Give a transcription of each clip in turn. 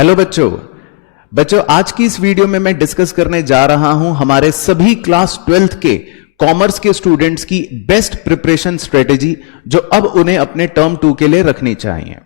Hello बच्चों आज की इस वीडियो में मैं डिस्कस करने जा रहा हूं हमारे सभी क्लास 12th के कॉमर्स के स्टूडेंट्स की बेस्ट प्रिपरेशन स्ट्रेटेजी जो अब उन्हें अपने टर्म 2 के लिए रखनी चाहिए।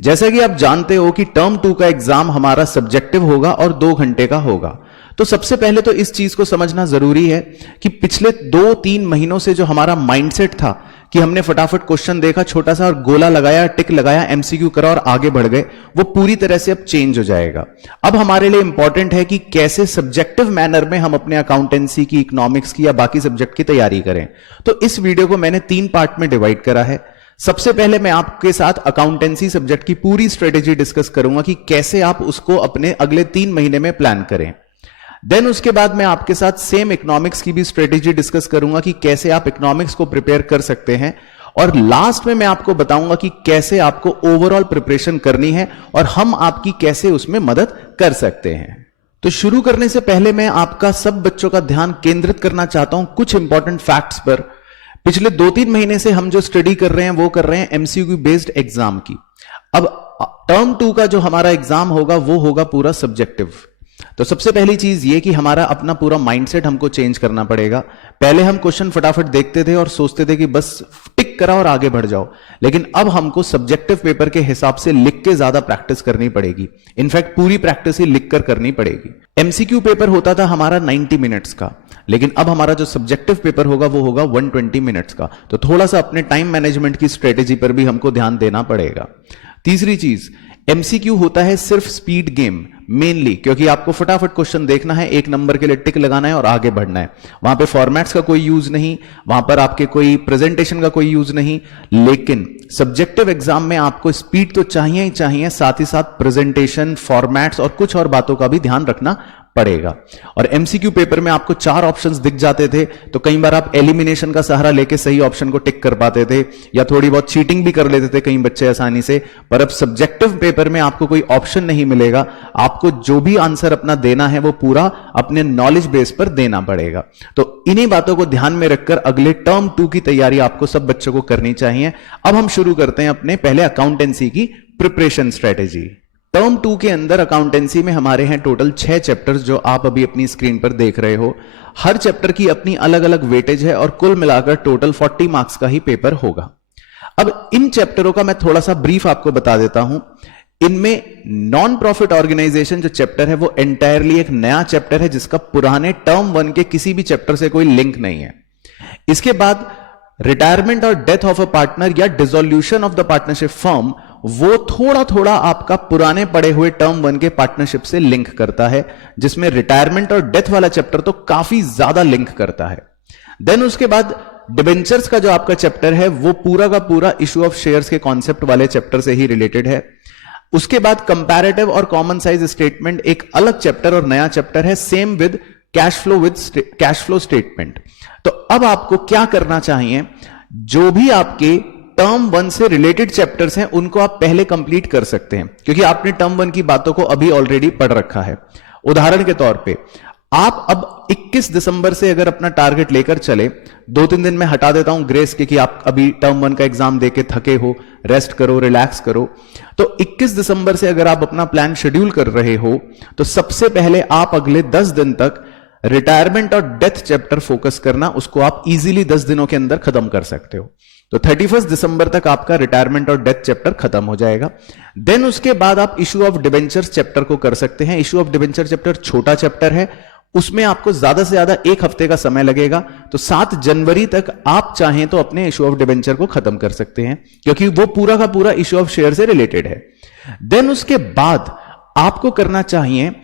जैसा कि आप जानते हो कि टर्म 2 का एग्जाम हमारा सब्जेक्टिव होगा और 2 घंटे का होगा। तो सबसे पहले तो इस चीज को समझना जरूरी है कि पिछले 2-3 महीनों से जो हमारा माइंडसेट था कि हमने फटाफट क्वेश्चन देखा, छोटा सा और गोला लगाया, टिक लगाया, एमसीक्यू करा और आगे बढ़ गए, वो पूरी तरह से अब चेंज हो जाएगा। अब हमारे लिए इंपॉर्टेंट है कि कैसे सब्जेक्टिव मैनर में हम अपने अकाउंटेंसी की, इकोनॉमिक्स की या बाकी सब्जेक्ट की तैयारी करें। तो इस वीडियो को मैंने 3 पार्ट में डिवाइड करा है। सबसे पहले मैं आपके साथ अकाउंटेंसी सब्जेक्ट की पूरी स्ट्रेटेजी डिस्कस करूंगा कि कैसे आप उसको अपने अगले 3 महीने में प्लान करें। देन उसके बाद मैं आपके साथ सेम इकोनॉमिक्स की भी स्ट्रेटेजी डिस्कस करूंगा कि कैसे आप इकोनॉमिक्स को प्रिपेयर कर सकते हैं। और लास्ट में मैं आपको बताऊंगा कि कैसे आपको ओवरऑल प्रिपरेशन करनी है और हम आपकी कैसे उसमें मदद कर सकते हैं। तो शुरू करने से पहले मैं आपका सब बच्चों का ध्यान केंद्रित करना चाहता हूं कुछ इंपॉर्टेंट फैक्ट्स पर। पिछले 2-3 महीने से हम जो स्टडी कर रहे हैं वो कर रहे हैं एमसीक्यू बेस्ड एग्जाम की। अब टर्म 2 का जो हमारा एग्जाम होगा वो होगा पूरा सब्जेक्टिव। तो सबसे पहली चीज ये कि हमारा अपना पूरा माइंडसेट हमको चेंज करना पड़ेगा। पहले हम क्वेश्चन फटाफट देखते थे और सोचते थे कि बस टिक करा और आगे बढ़ जाओ, लेकिन अब हमको सब्जेक्टिव पेपर के हिसाब से लिख के ज्यादा प्रैक्टिस करनी पड़ेगी। इनफैक्ट पूरी प्रैक्टिस ही लिख कर करनी पड़ेगी। एमसीक्यू पेपर होता था हमारा 90 मिनट्स का, लेकिन अब हमारा जो सब्जेक्टिव पेपर होगा वो होगा 120 मिनट्स का। तो थोड़ा सा अपने टाइम मैनेजमेंट की स्ट्रेटेजी पर भी हमको ध्यान देना पड़ेगा। तीसरी चीज, एमसीक्यू होता है सिर्फ स्पीड गेम मेनली, क्योंकि आपको फटाफट क्वेश्चन देखना है, 1 नंबर के लिए टिक लगाना है और आगे बढ़ना है। वहां पे फॉर्मेट्स का कोई यूज नहीं, वहां पर आपके कोई प्रेजेंटेशन का कोई यूज नहीं। लेकिन सब्जेक्टिव एग्जाम में आपको स्पीड तो चाहिए ही चाहिए, साथ ही साथ प्रेजेंटेशन, फॉर्मेट्स और कुछ और बातों का भी ध्यान रखना पड़ेगा। और एमसीक्यू पेपर में आपको 4 ऑप्शंस दिख जाते थे, तो कई बार आप एलिमिनेशन का सहारा लेके सही ऑप्शन को टिक कर पाते थे, या थोड़ी बहुत चीटिंग भी कर लेते थे कई बच्चे आसानी से। पर अब सब्जेक्टिव पेपर में आपको कोई ऑप्शन नहीं मिलेगा, आपको जो भी आंसर अपना देना है वो पूरा अपने नॉलेज बेस पर देना पड़ेगा। तो इन्हीं बातों को ध्यान में रखकर अगले टर्म 2 की तैयारी आपको सब बच्चों को करनी चाहिए। अब हम शुरू करते हैं अपने पहले अकाउंटेंसी की प्रिपरेशन स्ट्रेटेजी। टर्म 2 के अंदर अकाउंटेंसी में हमारे हैं टोटल 6 चैप्टर्स जो आप अभी अपनी स्क्रीन पर देख रहे हो। हर चैप्टर की अपनी अलग अलग वेटेज है और कुल मिलाकर टोटल 40 मार्क्स का ही पेपर होगा। अब इन चैप्टरों का मैं थोड़ा सा ब्रीफ आपको बता देता हूं। इनमें नॉन प्रॉफिट ऑर्गेनाइजेशन जो चैप्टर है वो एंटायरली एक नया चैप्टर है जिसका पुराने टर्म 1 के किसी भी चैप्टर से कोई लिंक नहीं है। इसके बाद रिटायरमेंट और डेथ ऑफ अ पार्टनर या dissolution of the partnership firm, वो थोड़ा थोड़ा आपका पुराने पढ़े हुए टर्म 1 के पार्टनरशिप से लिंक करता है, जिसमें रिटायरमेंट और डेथ वाला चैप्टर तो काफी ज्यादा लिंक करता है। देन उसके बाद डिबेंचर्स का जो आपका चैप्टर है वो पूरा का पूरा इशू ऑफ शेयर्स के कॉन्सेप्ट वाले चैप्टर से ही रिलेटेड है। उसके बाद कंपैरेटिव और कॉमन साइज स्टेटमेंट एक अलग चैप्टर और नया चैप्टर है, same with cash flow statement. तो अब आपको क्या करना चाहिए, जो भी आपके टर्म 1 से रिलेटेड चैप्टर्स हैं उनको आप पहले कंप्लीट कर सकते हैं, क्योंकि आपने टर्म 1 की बातों को अभी ऑलरेडी पढ़ रखा है। उदाहरण के तौर पे आप अब 21 दिसंबर से अगर अपना टारगेट लेकर चले, 2-3 दिन में हटा देता हूं ग्रेस के कि आप अभी टर्म 1 का एग्जाम देके थके हो, रेस्ट करो, रिलैक्स करो। तो 21 दिसंबर से अगर आप अपना प्लान शेड्यूल कर रहे हो तो सबसे पहले आप अगले 10 दिन तक रिटायरमेंट और डेथ चैप्टर फोकस करना, उसको आप इजीली 10 दिनों के अंदर खत्म कर सकते हो। तो 31 दिसंबर तक आपका रिटायरमेंट और डेथ चैप्टर खत्म हो जाएगा। देन उसके बाद आप इशू ऑफ डिबेंचर्स चैप्टर को कर सकते हैं। इशू ऑफ डिबेंचर चैप्टर छोटा चैप्टर है, उसमें आपको ज्यादा से ज्यादा 1 हफ्ते का समय लगेगा। तो 7 जनवरी तक आप चाहें तो अपने इशू ऑफ डिबेंचर को खत्म कर सकते हैं, क्योंकि वो पूरा का पूरा इशू ऑफ शेयर से रिलेटेड है। देन उसके बाद आपको करना चाहिए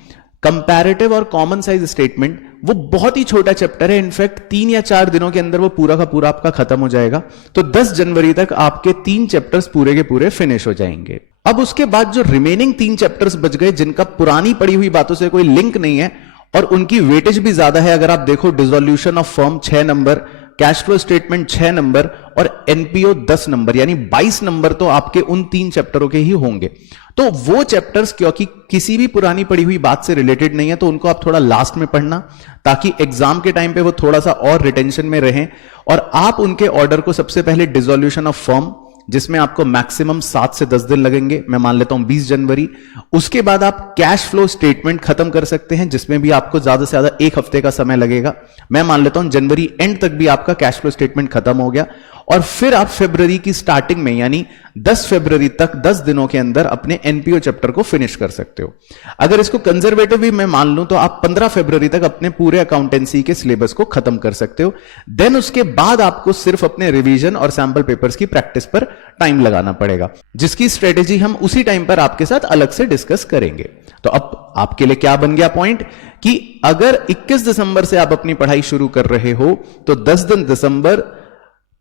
कंपैरेटिव और कॉमन साइज स्टेटमेंट। वो बहुत ही छोटा चैप्टर है, इनफैक्ट 3 या 4 दिनों के अंदर वो पूरा का पूरा आपका खत्म हो जाएगा। तो 10 जनवरी तक आपके 3 चैप्टर्स पूरे के पूरे फिनिश हो जाएंगे। अब उसके बाद जो रिमेनिंग 3 चैप्टर्स बच गए, जिनका पुरानी पड़ी हुई बातों से कोई लिंक नहीं है और उनकी वेटेज भी ज्यादा है, अगर आप देखो dissolution of firm 6 number, cash flow statement 6 number और एनपीओ 10 नंबर, यानी 22 नंबर तो आपके उन 3 चैप्टरों के ही होंगे। तो वो चैप्टर्स क्योंकि किसी भी पुरानी पढ़ी हुई बात से रिलेटेड नहीं है, तो उनको आप थोड़ा लास्ट में पढ़ना, ताकि एग्जाम के टाइम पे वो थोड़ा सा और रिटेंशन में रहें। और आप उनके ऑर्डर को सबसे पहले डिसोल्यूशन ऑफ फर्म, जिसमें आपको मैक्सिमम 7 से 10 दिन लगेंगे, मैं मान लेता हूं 20 जनवरी। उसके बाद आप कैश फ्लो स्टेटमेंट खत्म कर सकते हैं, जिसमें भी आपको ज्यादा से ज्यादा 1 हफ्ते का समय लगेगा। मैं मान लेता हूं जनवरी एंड तक भी आपका कैश फ्लो स्टेटमेंट खत्म हो गया, और फिर आप फरवरी की स्टार्टिंग में यानी 10 फरवरी तक 10 दिनों के अंदर अपने एनपीओ चैप्टर को फिनिश कर सकते हो। अगर इसको कंजर्वेटिव भी मैं मान लूं तो आप 15 फरवरी तक अपने पूरे अकाउंटेंसी के सिलेबस को खत्म कर सकते हो। देन उसके बाद आपको सिर्फ अपने रिवीजन और सैंपल पेपर्स की प्रैक्टिस पर टाइम लगाना पड़ेगा, जिसकी स्ट्रेटेजी हम उसी टाइम पर आपके साथ अलग से डिस्कस करेंगे। तो अब आपके लिए क्या बन गया पॉइंट कि अगर 21 दिसंबर से आप अपनी पढ़ाई शुरू कर रहे हो तो 10 दिन दिसंबर,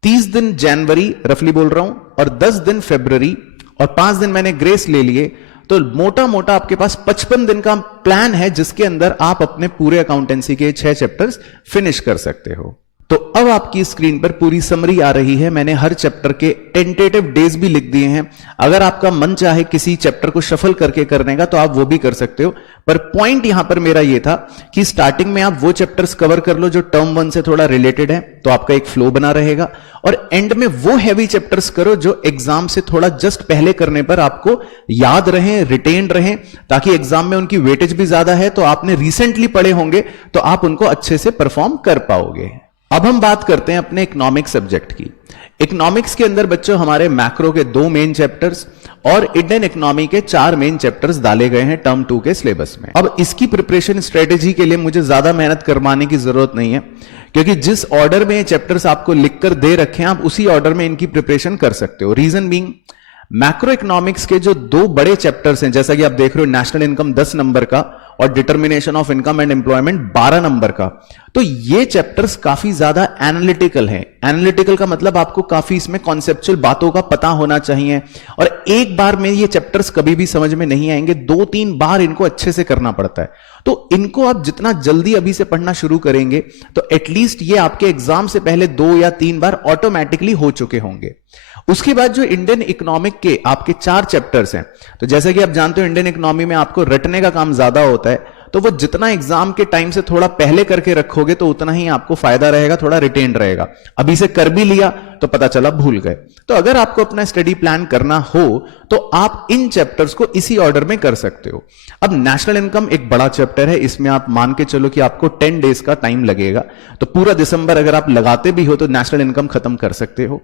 30 दिन जनवरी रफली बोल रहा हूं, और 10 दिन फरवरी और 5 दिन मैंने ग्रेस ले लिए, तो मोटा मोटा आपके पास 55 दिन का प्लान है जिसके अंदर आप अपने पूरे अकाउंटेंसी के 6 चैप्टर्स फिनिश कर सकते हो। तो अब आपकी स्क्रीन पर पूरी समरी आ रही है। मैंने हर चैप्टर के टेंटेटिव डेज भी लिख दिए हैं। अगर आपका मन चाहे किसी चैप्टर को शफल करके करने का तो आप वो भी कर सकते हो, पर पॉइंट यहां पर मेरा ये था कि स्टार्टिंग में आप वो चैप्टर्स कवर कर लो जो टर्म 1 से थोड़ा रिलेटेड है, तो आपका एक फ्लो बना रहेगा, और एंड में वो हैवी चैप्टर्स करो जो एग्जाम से थोड़ा जस्ट पहले करने पर आपको याद रहें, रिटेन्ड रहें, ताकि एग्जाम में उनकी वेटेज भी ज्यादा है तो आपने रिसेंटली पढ़े होंगे तो आप उनको अच्छे से परफॉर्म कर पाओगे। अब हम बात करते हैं अपने इकोनॉमिक्स सब्जेक्ट की। इकोनॉमिक्स के अंदर बच्चों हमारे मैक्रो के 2 मेन चैप्टर्स और इंडियन इकोनॉमी के 4 मेन चैप्टर्स डाले गए हैं टर्म 2 के सिलेबस में। अब इसकी प्रिपरेशन स्ट्रेटेजी के लिए मुझे ज्यादा मेहनत करवाने की जरूरत नहीं है, क्योंकि जिस ऑर्डर में ये चैप्टर्स आपको लिखकर दे रखे हैं आप उसी ऑर्डर में इनकी प्रिपरेशन कर सकते हो। रीजन बीइंग, मैक्रो इकोनॉमिक्स के जो 2 बड़े चैप्टर्स हैं, जैसा कि आप देख रहे हो, नेशनल इनकम 10 नंबर का और determination of income and employment 12 number का, तो ये चैप्टर्स काफी ज्यादा एनालिटिकल हैं। एनालिटिकल का मतलब आपको काफी इसमें कॉन्सेप्चुअल बातों का पता होना चाहिए, और एक बार में ये चैप्टर्स कभी भी समझ में नहीं आएंगे, 2-3 बार इनको अच्छे से करना पड़ता है। तो इनको आप जितना जल्दी अभी से पढ़ना शुरू करेंगे तो एटलीस्ट ये आपके एग्जाम से पहले 2 या 3 बार ऑटोमेटिकली हो चुके होंगे। उसके बाद जो इंडियन इकोनॉमिक के आपके 4 चैप्टर्स हैं, तो जैसे कि आप जानते हो इंडियन इकोनॉमी में आपको रटने का काम ज्यादा होता है, तो वो जितना एग्जाम के टाइम से थोड़ा पहले करके रखोगे तो उतना ही आपको फायदा रहेगा, थोड़ा रिटेन रहेगा। अभी से कर भी लिया तो पता चला भूल गए। तो अगर आपको अपना स्टडी प्लान करना हो तो आप इन चैप्टर्स को इसी ऑर्डर में कर सकते हो। अब नेशनल इनकम एक बड़ा चैप्टर है, इसमें आप मान के चलो कि आपको 10 डेज का टाइम लगेगा, तो पूरा दिसंबर अगर आप लगाते भी हो तो नेशनल इनकम खत्म कर सकते हो।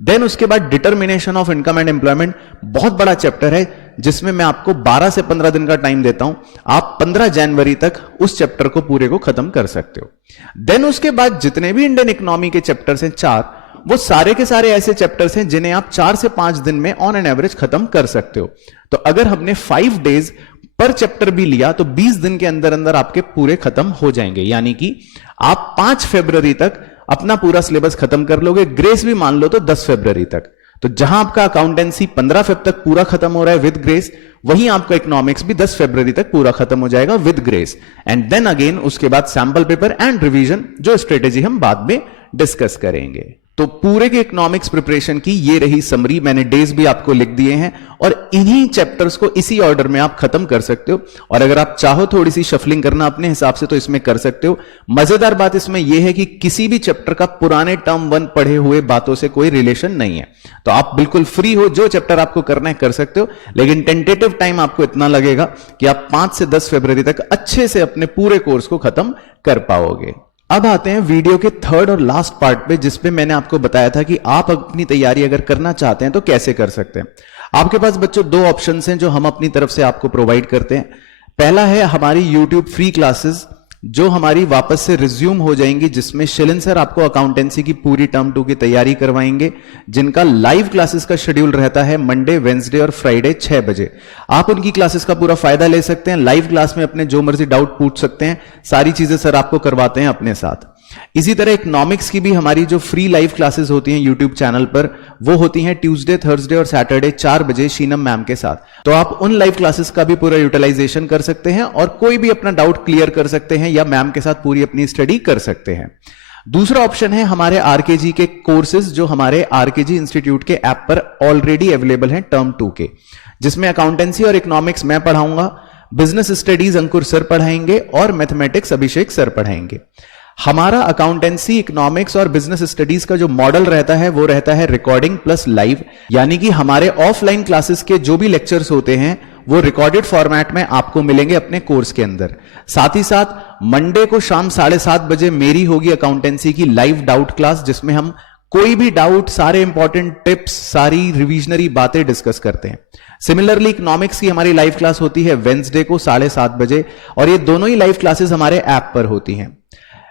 देन उसके बाद determination of income and employment बहुत बड़ा चैप्टर है, जिसमें मैं आपको 12 से 15 दिन का टाइम देता हूं। आप 15 जनवरी तक उस चैप्टर को पूरे को खत्म कर सकते हो। देन उसके बाद जितने भी इंडियन इकोनॉमी के चैप्टर्स हैं 4, वो सारे के सारे ऐसे चैप्टर्स हैं जिन्हें आप 4 से 5 दिन में ऑन एन एवरेज खत्म कर सकते हो। तो अगर हमने 5 डेज पर चैप्टर भी लिया तो 20 दिन के अंदर अंदर आपके पूरे खत्म हो जाएंगे, यानी कि आप 5 फरवरी तक अपना पूरा सिलेबस खत्म कर लोगे। ग्रेस भी मान लो तो 10 फरवरी तक। तो जहां आपका अकाउंटेंसी 15 फरवरी तक पूरा खत्म हो रहा है विद ग्रेस, वहीं आपका इकोनॉमिक्स भी 10 फरवरी तक पूरा खत्म हो जाएगा with grace. And then again उसके बाद सैंपल पेपर एंड रिवीजन, जो स्ट्रेटेजी हम बाद में डिस्कस करेंगे। तो पूरे के इकोनॉमिक्स प्रिपरेशन की ये रही समरी। मैंने डेज भी आपको लिख दिए हैं और इन्हीं चैप्टर्स को इसी ऑर्डर में आप खत्म कर सकते हो। और अगर आप चाहो थोड़ी सी शफलिंग करना अपने हिसाब से तो इसमें कर सकते हो। मजेदार बात इसमें यह है कि किसी भी चैप्टर का पुराने टर्म 1 पढ़े हुए बातों से कोई रिलेशन नहीं है। तो आप बिल्कुल फ्री हो, जो चैप्टर आपको करना है कर सकते हो, लेकिन टेंटेटिव टाइम आपको इतना लगेगा कि आप 5 से 10 फरवरी तक अच्छे से अपने पूरे कोर्स को खत्म कर पाओगे। अब आते हैं वीडियो के थर्ड और लास्ट पार्ट पे, जिसपे मैंने आपको बताया था कि आप अपनी तैयारी अगर करना चाहते हैं तो कैसे कर सकते हैं। आपके पास बच्चों 2 ऑप्शंस हैं जो हम अपनी तरफ से आपको प्रोवाइड करते हैं। पहला है हमारी यूट्यूब फ्री क्लासेस, जो हमारी वापस से रिज्यूम हो जाएंगी, जिसमें शिलिन सर आपको अकाउंटेंसी की पूरी टर्म 2 की तैयारी करवाएंगे, जिनका लाइव क्लासेस का शेड्यूल रहता है मंडे, वेंसडे और फ्राइडे 6 बजे। आप उनकी क्लासेस का पूरा फायदा ले सकते हैं। लाइव क्लास में अपने जो मर्जी डाउट पूछ सकते हैं, सारी चीजें सर आपको करवाते हैं अपने साथ। इसी तरह इकोनॉमिक्स की भी हमारी जो फ्री लाइव क्लासेस होती हैं यूट्यूब चैनल पर, वो होती हैं ट्यूसडे, थर्सडे और सैटरडे 4 बजे शीनम मैम के साथ। तो आप उन लाइव क्लासेस का भी पूरा यूटिलाइजेशन कर सकते हैं और कोई भी अपना डाउट क्लियर कर सकते हैं या मैम के साथ पूरी अपनी स्टडी कर सकते हैं। दूसरा ऑप्शन है हमारे आरकेजी के कोर्सेज, जो हमारे आरकेजी इंस्टीट्यूट के ऐप पर ऑलरेडी अवेलेबल हैं टर्म 2 के, जिसमें अकाउंटेंसी और इकोनॉमिक्स मैं पढ़ाऊंगा, बिजनेस स्टडीज अंकुर सर पढ़ाएंगे और मैथमेटिक्स अभिषेक सर पढ़ाएंगे। हमारा अकाउंटेंसी, इकोनॉमिक्स और बिजनेस स्टडीज का जो मॉडल रहता है वो रहता है रिकॉर्डिंग प्लस लाइव, यानी कि हमारे ऑफलाइन क्लासेस के जो भी लेक्चर्स होते हैं वो रिकॉर्डेड फॉर्मेट में आपको मिलेंगे अपने कोर्स के अंदर। साथ ही साथ मंडे को शाम 7:30 बजे मेरी होगी अकाउंटेंसी की लाइव डाउट क्लास, जिसमें हम कोई भी डाउट, सारे इंपॉर्टेंट टिप्स, सारी रिविजनरी बातें डिस्कस करते हैं। सिमिलरली इकोनॉमिक्स की हमारी लाइव क्लास होती है वेंसडे को 7:30 बजे, और ये दोनों ही लाइव क्लासेस हमारे ऐप पर होती हैं।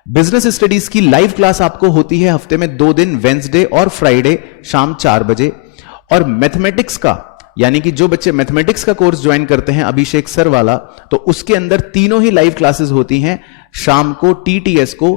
बिजनेस स्टडीज की लाइव क्लास आपको होती है हफ्ते में 2 दिन, वेंसडे और फ्राइडे शाम 4 बजे। और मैथमेटिक्स का, यानी कि जो बच्चे मैथमेटिक्स का कोर्स ज्वाइन करते हैं अभिषेक सर वाला, तो उसके अंदर तीनों ही लाइव क्लासेस होती हैं शाम को TTS को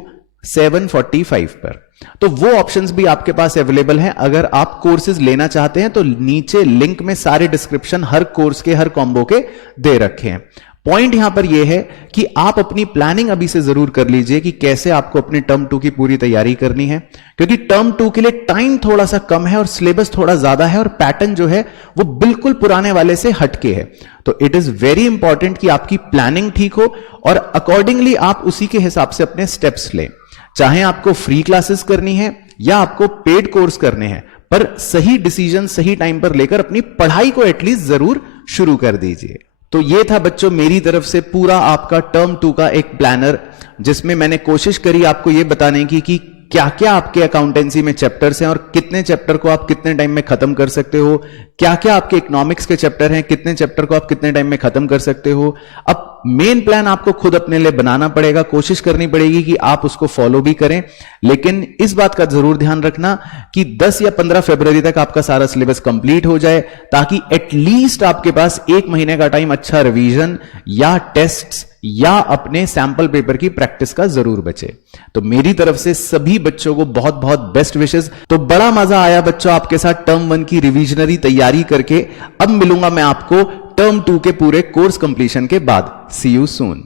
7:45 पर। तो वो ऑप्शंस भी आपके पास अवेलेबल हैं। अगर आप कोर्सेज लेना चाहते हैं तो नीचे लिंक में सारे डिस्क्रिप्शन हर कोर्स के, हर कॉम्बो के दे रखे हैं। पॉइंट यहां पर यह है कि आप अपनी प्लानिंग अभी से जरूर कर लीजिए कि कैसे आपको अपने टर्म 2 की पूरी तैयारी करनी है, क्योंकि टर्म 2 के लिए टाइम थोड़ा सा कम है और सिलेबस थोड़ा ज्यादा है और पैटर्न जो है वो बिल्कुल पुराने वाले से हटके है। तो इट इज वेरी इंपॉर्टेंट कि आपकी प्लानिंग ठीक हो और अकॉर्डिंगली आप उसी के हिसाब से अपने स्टेप्स लें। चाहे आपको फ्री क्लासेस करनी है या आपको पेड कोर्स करने हैं, पर सही डिसीजन सही टाइम पर लेकर अपनी पढ़ाई को एटलीस्ट जरूर शुरू कर दीजिए। तो ये था बच्चों मेरी तरफ से पूरा आपका टर्म 2 का एक प्लानर, जिसमें मैंने कोशिश करी आपको ये बताने की कि क्या क्या आपके अकाउंटेंसी में चैप्टर्स हैं और कितने चैप्टर को आप कितने टाइम में खत्म कर सकते हो, क्या क्या आपके इकोनॉमिक्स के चैप्टर हैं, कितने चैप्टर को आप कितने टाइम में खत्म कर सकते हो। अब मेन प्लान आपको खुद अपने लिए बनाना पड़ेगा, कोशिश करनी पड़ेगी कि आप उसको फॉलो भी करें, लेकिन इस बात का जरूर ध्यान रखना कि 10 या 15 फरवरी तक आपका सारा सिलेबस कंप्लीट हो जाए, ताकि एटलीस्ट आपके पास 1 महीने का टाइम अच्छा रिवीजन या टेस्ट्स या अपने सैंपल पेपर की प्रैक्टिस का जरूर बचे। तो मेरी तरफ से सभी बच्चों को बहुत बहुत बेस्ट विशेस। तो बड़ा मजा आया बच्चों आपके साथ टर्म 1 की रिविजनरी तैयारी करके। अब मिलूंगा मैं आपको टर्म 2 के पूरे कोर्स कंप्लीशन के बाद। सी यू सून।